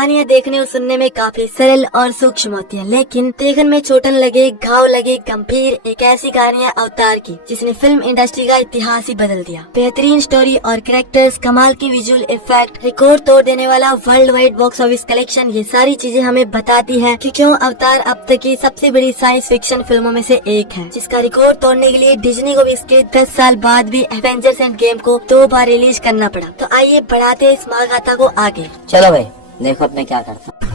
कहानियाँ देखने और सुनने में काफी सरल और सूक्ष्म होती है, लेकिन देखने में चोटन लगे, घाव लगे, गंभीर एक ऐसी कहानी है अवतार की, जिसने फिल्म इंडस्ट्री का इतिहास ही बदल दिया। बेहतरीन स्टोरी और कैरेक्टर्स, कमाल की विजुअल इफेक्ट, रिकॉर्ड तोड़ देने वाला world wide box office collection, ये सारी चीजें हमें बताती है कि क्यों अवतार अब तक की सबसे बड़ी साइंस फिक्शन फिल्मों में से एक है, जिसका रिकॉर्ड तोड़ने के लिए डिज्नी को भी इसके 10 साल बाद भी एवेंजर्स एंड गेम को 2 बार रिलीज करना पड़ा। तो आइए बढ़ाते हैं इस महागाथा को आगे। चलो भाई देखो अब मैं क्या करता हूँ।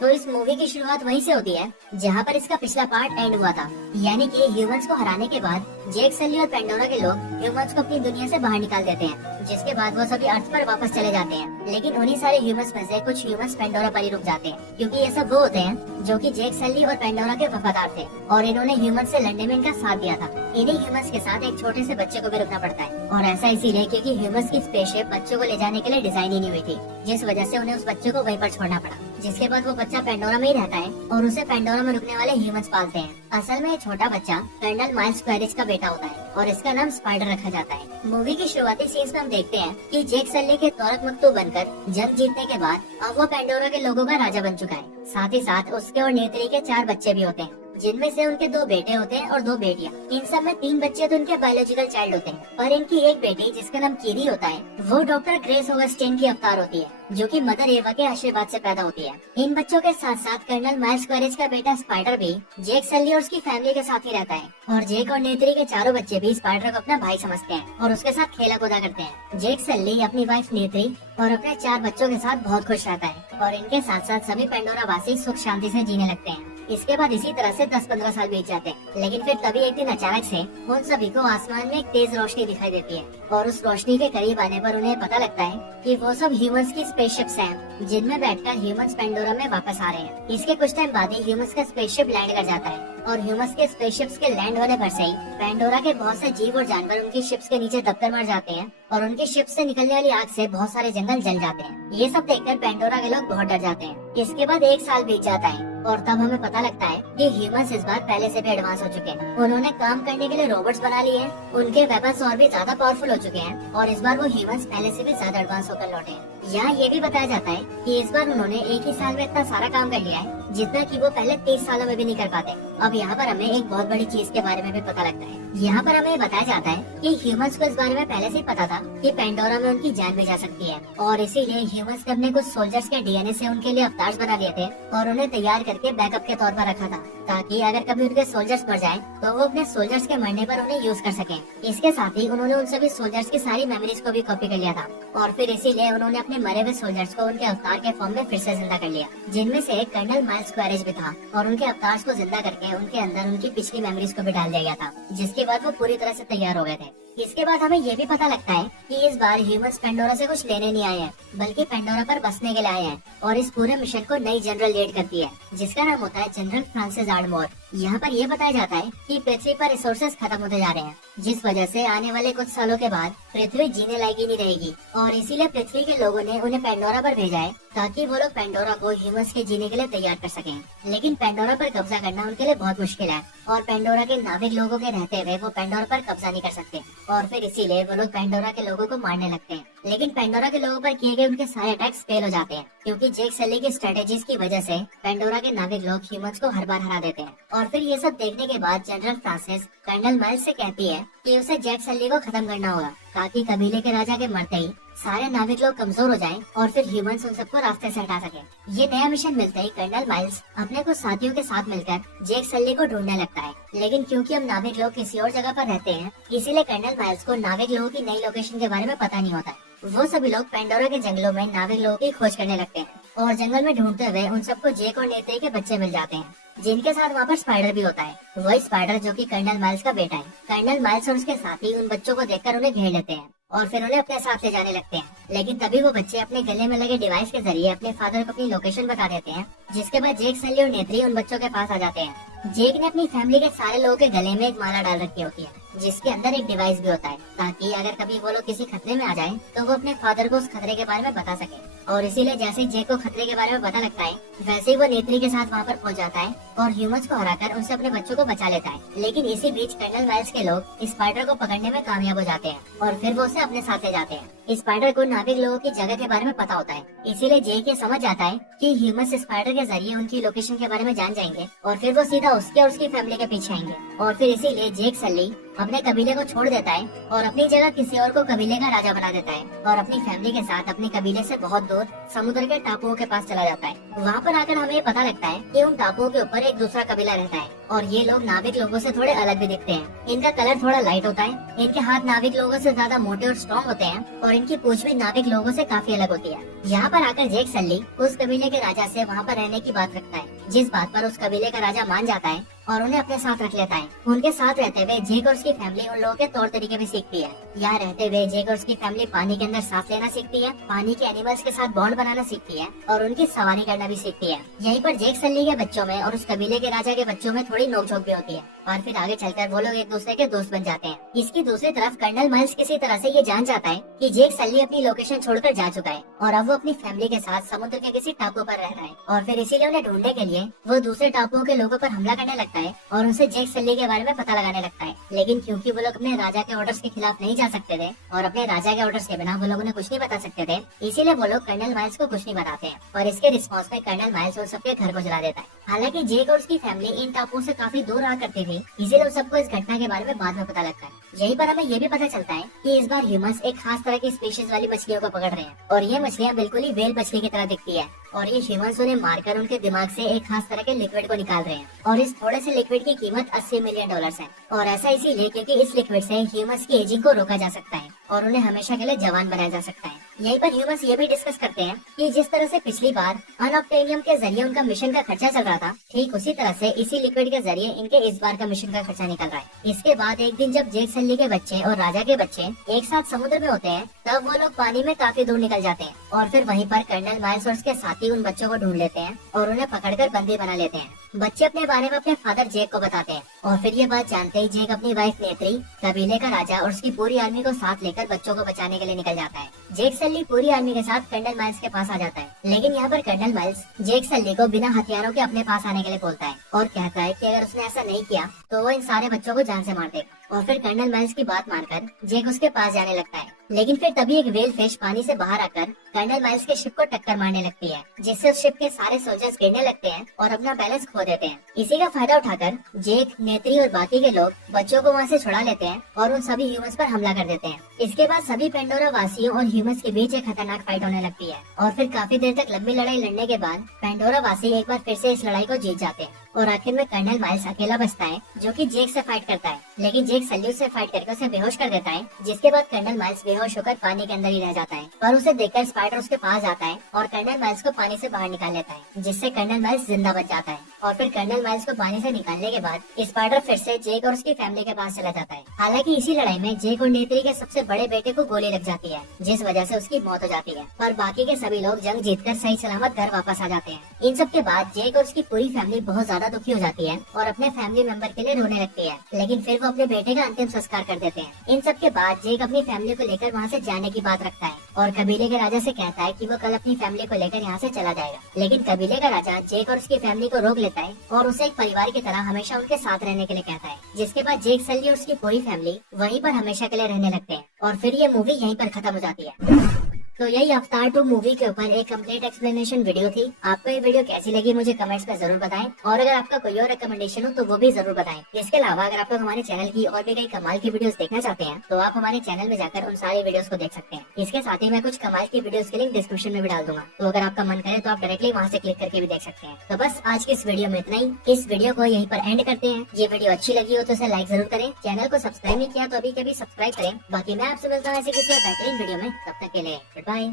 तो इस मूवी की शुरुआत वहीं से होती है जहाँ पर इसका पिछला पार्ट एंड हुआ था, यानी कि ह्यूमंस को हराने के बाद जेक सली और पेंडोरा के लोग ह्यूमंस को अपनी दुनिया से बाहर निकाल देते हैं, जिसके बाद वो सभी अर्थ पर वापस चले जाते हैं। लेकिन उन्हीं सारे ह्यूमंस में से कुछ ह्यूमंस पेंडोरा पर ही रुक जाते हैं, क्योंकि ये सब वो होते हैं जो कि जेक सली और पेंडोरा के वफादार थे और इन्होंने ह्यूमंस से लड़ने में इनका साथ दिया था। इन्हीं ह्यूमंस के साथ एक छोटे से बच्चे को भी रुकना पड़ता है, और ऐसा इसीलिए क्योंकि ह्यूमंस की स्पेसशिप बच्चों को ले जाने के लिए डिजाइन ही नहीं हुई थी, जिस वजह से उन्हें उस बच्चे को वहीं पर छोड़ना पड़ा। जिसके बाद वो बच्चा पेंडोरा में ही रहता है और उसे पेंडोरा में रुकने वाले ह्यूमंस पालते हैं। असल में ये छोटा बच्चा कर्नल माइल्स क्वेरिज का बेटा होता है और इसका नाम स्पाइडर रखा जाता है। मूवी की शुरुआती सीन्स में हम देखते हैं कि जेक सली के तोरक मक्तू बनकर जंग जीतने के बाद अब वो पेंडोरा के लोगों का राजा बन चुका है। साथ ही साथ उसके और नेत्री के 4 बच्चे भी होते हैं, जिनमें से उनके 2 बेटे होते हैं और 2 बेटियां। इन सब में 3 बच्चे तो उनके बायोलॉजिकल चाइल्ड होते हैं, पर इनकी एक बेटी जिसका नाम कीरी होता है वो डॉक्टर ग्रेस ऑगस्टीन की अवतार होती है, जो कि मदर एवा के आशीर्वाद से पैदा होती है। इन बच्चों के साथ साथ कर्नल माइल्स क्वेरिज का बेटा स्पाइडर भी जेक सली और उसकी फैमिली के साथ ही रहता है, और जेक और नेत्री के 4 बच्चे भी स्पाइडर को अपना भाई समझते हैं और उसके साथ खेला कूदा करते हैं। जेक सली अपनी वाइफ नेत्री और अपने 4 बच्चों के साथ बहुत खुश रहता है, और इनके साथ साथ सभी पेंडोरा वासी सुख शांति से जीने लगते हैं। इसके बाद इसी तरह से 10-15 साल बीत जाते हैं, लेकिन फिर तभी एक दिन अचानक से उन सभी को आसमान में एक तेज रोशनी दिखाई देती है, और उस रोशनी के करीब आने पर उन्हें पता लगता है कि वो सब ह्यूमंस की स्पेसशिप्स हैं, जिनमें बैठकर ह्यूमंस पेंडोरा में वापस आ रहे हैं। इसके कुछ टाइम बाद ही ह्यूमंस का स्पेसशिप लैंड कर जाता है, और ह्यूमंस के स्पेसशिप्स के लैंड होने पर से ही पेंडोरा के बहुत से जीव और जानवर उनकी शिप्स के नीचे दबकर मर जाते हैं, और उनकी शिप से निकलने वाली आग से बहुत सारे जंगल जल जाते हैं। ये सब देखकर पेंडोरा के लोग बहुत डर जाते हैं। इसके बाद 1 साल बीत जाता है, और तब हमें पता लगता है कि ह्यूमंस इस बार पहले से भी एडवांस हो चुके हैं। उन्होंने काम करने के लिए रोबोट्स बना लिए हैं, उनके वेपन्स और भी ज्यादा पावरफुल हो चुके हैं, और इस बार वो ह्यूमंस पहले से भी ज्यादा एडवांस होकर लौटे हैं। यहाँ ये भी बताया जाता है कि इस बार उन्होंने एक ही साल में इतना सारा काम कर लिया है जितना कि वो पहले 30 सालों में भी नहीं कर पाते। अब यहाँ पर हमें एक बहुत बड़ी चीज के बारे में भी पता लगता है। यहाँ पर हमें बताया जाता है कि ह्यूमंस को इस बारे में पहले से ही पता था कि पेंडोरा में उनकी जान भी जा सकती है, और इसीलिए ह्यूमंस ने अपने कुछ सोल्जर्स के डीएनए से उनके लिए अवतार बना लिए थे और उन्हें तैयार करके बैकअप के तौर पर रखा था, ताकि अगर कभी उनके सोल्जर्स मर जाएं तो वो अपने सोल्जर्स के मरने पर उन्हें यूज कर सकें। इसके साथ ही उन्होंने उन सभी सोल्जर्स की सारी मेमोरीज को भी कॉपी कर लिया था, और फिर इसीलिए उन्होंने अपने मरे हुए सोल्जर्स को उनके अवतार के फॉर्म में फिर से जिंदा कर लिया, जिनमें से कर्नल माइल्स क्वेरिज भी था, और उनके अवतार्स को जिंदा करके उनके अंदर उनकी पिछली मेमोरीज को भी डाल दिया गया था, जिसके बाद वो पूरी तरह से तैयार हो गए थे। इसके बाद हमें ये भी पता लगता है कि इस बार ह्यूमंस पेंडोरा से कुछ लेने नहीं आए हैं, बल्कि पेंडोरा पर बसने के लिए आए हैं, और इस पूरे मिशन को नई जनरल लीड करती है, जिसका नाम होता है जनरल फ्रांसिस आर्डमोर। यहाँ पर यह बताया जाता है कि पृथ्वी पर रिसोर्सेज खत्म होते जा रहे हैं, जिस वजह से आने वाले कुछ सालों के बाद पृथ्वी जीने लायक ही नहीं रहेगी, और इसीलिए पृथ्वी के लोगों ने उन्हें पेंडोरा पर भेजा है ताकि वो लोग पेंडोरा को ह्यूमंस के जीने के लिए तैयार कर सकें। लेकिन पेंडोरा पर कब्जा करना उनके लिए बहुत मुश्किल है, और पेंडोरा के नाविक लोगों के रहते हुए वो पेंडोरा पर कब्जा नहीं कर सकते, और फिर इसीलिए वो लोग पेंडोरा के लोगों को मारने लगते हैं। लेकिन पेंडोरा के लोगों पर किए गए उनके सारे अटैक्स फेल हो जाते हैं, क्योंकि जेक सली की स्ट्रेटेजीज की वजह से पेंडोरा के नाविक लोग ह्यूमंस को हर बार हरा देते हैं। और फिर ये सब देखने के बाद जनरल फ्रांसिस कर्नल माइल्स से कहती है कि उसे जेक सली को खत्म करना होगा, ताकि कबीले के राजा के मरते ही सारे नाविक लोग कमजोर हो जाएं और फिर ह्यूमंस उन सबको रास्ते से हटा सके। ये नया मिशन मिलते ही कर्नल माइल्स अपने कुछ साथियों के साथ मिलकर जेक सली को ढूंढने लगता है, लेकिन क्योंकि हम नाविक लोग किसी और जगह पर रहते हैं, इसीलिए कर्नल माइल्स को नाविक लोगों की नई लोकेशन के बारे में पता नहीं होता है। वो सभी लोग पेंडोरा के जंगलों में नाविक लोगों की खोज करने लगते हैं, और जंगल में ढूंढते हुए उन सबको जेक और नेत्री के बच्चे मिल जाते हैं, जिनके साथ वहाँ पर स्पाइडर भी होता है। वही स्पाइडर जो कि कर्नल माइल्स का बेटा है। कर्नल माइल्स और उसके साथी उन बच्चों को देखकर उन्हें घेर लेते हैं और फिर उन्हें अपने साथ ले जाने लगते हैं, लेकिन तभी वो बच्चे अपने गले में लगे डिवाइस के जरिए अपने फादर को अपनी लोकेशन बता देते हैं, जिसके बाद जेक, सली और नेत्री उन बच्चों के पास आ जाते हैं। जेक ने अपनी फैमिली के सारे लोगों के गले में एक माला डाल रखी होती है, जिसके अंदर एक डिवाइस भी होता है, ताकि अगर कभी वो लोग किसी खतरे में आ जाएं, तो वो अपने फादर को उस खतरे के बारे में बता सके। और इसीलिए जैसे ही जेक को खतरे के बारे में पता लगता है, वैसे ही वो नेत्री के साथ वहाँ पर पहुँच जाता है और ह्यूमंस को हराकर उनसे अपने बच्चों को बचा लेता है। लेकिन इसी बीच कर्नल माइल्स के लोग स्पाइडर को पकड़ने में कामयाब हो जाते हैं और फिर वो उसे अपने साथ ले जाते हैं। स्पाइडर को नाविक लोगों की जगह के बारे में पता होता है, इसीलिए जेक ये समझ जाता है कि ह्यूमंस स्पाइडर के जरिए उनकी लोकेशन के बारे में जान जाएंगे और फिर वो सीधा उसके और उसकी फैमिली के पीछे आएंगे। और फिर इसीलिए जेक सली अपने कबीले को छोड़ देता है और अपनी जगह किसी और को कबीले का राजा बना देता है और अपनी फैमिली के साथ अपने कबीले से बहुत दूर समुद्र के टापुओं के पास चला जाता है। वहाँ पर आकर हमें पता लगता है कि उन टापुओं के ऊपर एक दूसरा कबीला रहता है और ये लोग नाविक लोगों से थोड़े अलग भी दिखते हैं। इनका कलर थोड़ा लाइट होता है, इनके हाथ नाविक लोगों से ज्यादा मोटे और स्ट्रॉन्ग होते हैं और इनकी पूंछ भी नाविक लोगों से काफी अलग होती है। यहाँ पर आकर जेक सली उस कबीले के राजा से वहाँ पर रहने की बात रखता है, जिस बात पर उस कबीले का राजा मान जाता है और उन्हें अपने साथ रख लेता है। उनके साथ रहते हुए जेक और उसकी फैमिली उन लोगों के तौर तरीके भी सीखती है। यहाँ रहते हुए जेक और उसकी फैमिली पानी के अंदर सांस लेना सीखती है, पानी के एनिमल्स के साथ बॉन्ड बनाना सीखती है और उनकी सवारी करना भी सीखती है। यहीं पर जेक सली के बच्चों में और उस कबीले के राजा के बच्चों में थोड़ी नोकझोंक भी होती है और फिर आगे चलकर वो लोग एक दूसरे के दोस्त बन जाते हैं। इसकी दूसरी तरफ कर्नल माइल्स किसी तरह से ये जान जाता है कि जेक सली अपनी लोकेशन छोड़कर जा चुका है और अब वो अपनी फैमिली के साथ समुद्र के किसी टापू पर रह रहा है और फिर इसीलिए उन्हें ढूंढने के लिए वो दूसरे टापुओं के लोगों पर हमला करने लगता है और उनसे जेक सली के बारे में पता लगाने लगता है। लेकिन क्योंकि वो लोग अपने राजा के ऑर्डर्स के खिलाफ नहीं जा सकते थे और अपने राजा के ऑर्डर्स के बिना वो लोग उन्हें कुछ नहीं बता सकते थे, इसीलिए वो लोग कर्नल माइल्स को कुछ नहीं बताते हैं और इसके रिस्पॉन्स में कर्नल माइल्स उन सबके घर को जला देता है। हालांकि जेक और उसकी फैमिली इन टापुओं से काफी दूर रहा करती थी, इसीलिए उन सबको इस घटना के बारे में बाद में पता लगता है। यहीं पर हमें ये भी पता चलता है कि इस बार ह्यूमंस एक खास तरह की स्पीशीज वाली मछलियों को पकड़ रहे हैं और ये मछलियाँ बिल्कुल ही व्हेल मछली की तरह दिखती है और ये ह्यूमंस उन्हें मारकर उनके दिमाग से एक खास तरह के लिक्विड को निकाल रहे हैं और इस थोड़े से लिक्विड की कीमत $80 मिलियन है। और ऐसा इसीलिए क्योंकि इस लिक्विड से ह्यूमंस की एजिंग को रोका जा सकता है और उन्हें हमेशा के लिए जवान बनाया जा सकता है। यहीं पर ह्यूमंस ये भी डिस्कस करते हैं कि जिस तरह से पिछली बार अनऑब्टेनियम के जरिए उनका मिशन का खर्चा चल रहा था, ठीक उसी तरह से इसी लिक्विड के जरिए इनके इस बार का मिशन का खर्चा निकल रहा है। इसके बाद एक दिन जब जेक सली के बच्चे और राजा के बच्चे एक साथ समुद्र में होते हैं, तब वो लोग पानी में काफी दूर निकल जाते हैं और फिर वहीं पर कर्नल माइल्स और उसके साथी उन बच्चों को ढूंढ लेते हैं और उन्हें पकड़कर बंदी बना लेते हैं। बच्चे अपने बारे में अपने फादर जेक को बताते हैं और फिर ये बात जानते ही जेक अपनी वाइफ नेत्री, कबीले का राजा और उसकी पूरी आर्मी को साथ लेकर बच्चों को बचाने के लिए निकल जाता है। जेक सली पूरी आर्मी के साथ कर्नल माइल्स के पास आ जाता है, लेकिन यहाँ पर कर्नल माइल्स जेक सली को बिना हथियारों के अपने पास आने के लिए बोलता है और कहता है कि अगर उसने ऐसा नहीं किया तो वो इन सारे बच्चों को जान से मार देगा। और फिर कर्नल माइल्स की बात मानकर जेक उसके पास जाने लगता है, लेकिन फिर तभी एक व्हेल फिश पानी से बाहर आकर कर्नल माइल्स के शिप को टक्कर मारने लगती है, जिससे उस शिप के सारे सोल्जर्स गिरने लगते हैं और अपना बैलेंस खो देते हैं। इसी का फायदा उठाकर जेक, नेत्री और बाकी के लोग बच्चों को वहाँ से छुड़ा लेते हैं और उन सभी ह्यूमंस पर हमला कर देते हैं। इसके बाद सभी पेंडोरा वासियों और ह्यूमंस के बीच एक खतरनाक फाइट होने लगती है और फिर काफी देर तक लंबी लड़ाई लड़ने के बाद पेंडोरा वासी एक बार फिर से इस लड़ाई को जीत जाते हैं और आखिर में कर्नल माइल्स अकेला बचता है, जो कि जेक से फाइट करता है, लेकिन जेक सल्यूट से फाइट करके उसे बेहोश कर देता है, जिसके बाद कर्नल माइल्स बेहोश होकर पानी के अंदर ही रह जाता है। पर उसे देखकर स्पाइडर उसके पास जाता है और कर्नल माइल्स को पानी से बाहर निकाल लेता है, जिससे कर्नल माइल्स जिंदा बच जाता है। और फिर कर्नल माइल्स को पानी से निकालने के बाद स्पाइडर फिर से जेक और उसकी फैमिली के पास चला जाता है। हालांकि इसी लड़ाई में जेक और नेत्री के सबसे बड़े बेटे को गोली लग जाती है, जिस वजह से उसकी मौत हो जाती है, पर बाकी के सभी लोग जंग जीतकर सही सलामत घर वापस आ जाते हैं। इन सब के बाद जेक और उसकी पूरी फैमिली बहुत ज्यादा दुखी हो जाती है और अपने फैमिली मेंबर के लिए रोने लगती है, लेकिन फिर वो अपने बेटे का अंतिम संस्कार कर देते हैं। इन सब के बाद जेक अपनी फैमिली को लेकर वहाँ से जाने की बात रखता है और कबीले के राजा से कहता है कि वो कल अपनी फैमिली को लेकर यहाँ से चला जाएगा, लेकिन कबीले का राजा जेक और उसकी फैमिली को रोक लेता है और उसे एक परिवार की तरह हमेशा उनके साथ रहने के लिए कहता है, जिसके बाद जेक सली और उसकी पूरी फैमिली वहीं पर हमेशा के लिए रहने लगते हैं और फिर ये मूवी यहीं पर खत्म हो जाती है। तो यही अवतार 2 मूवी के ऊपर एक कंप्लीट एक्सप्लेनेशन वीडियो थी। आपको ये वीडियो कैसी लगी मुझे कमेंट्स में जरूर बताएं और अगर आपका कोई और रिकमेंडेशन हो तो वो भी जरूर बताएं। इसके अलावा अगर आप लोग हमारे चैनल की और भी कई कमाल की वीडियोस देखना चाहते हैं तो आप हमारे चैनल में जाकर उन सारी वीडियोस को देख सकते हैं। इसके साथ ही मैं कुछ कमाल की वीडियोस के लिंक डिस्क्रिप्शन में भी डाल दूंगा, तो अगर आपका मन करे तो आप डायरेक्टली वहाँ से क्लिक करके भी देख सकते हैं। तो बस आज की इस वीडियो में इतना ही। इस वीडियो को यहीं पर एंड करते हैं। ये वीडियो अच्छी लगी हो तो इसे लाइक जरूर करें, चैनल को सब्सक्राइब नहीं किया तो अभी कभी सब्सक्राइब करें। बाकी मैं आपसे मिलता हूँ ऐसे किसी बेहतरीन वीडियो में, तब तक के लिए गुड बाय।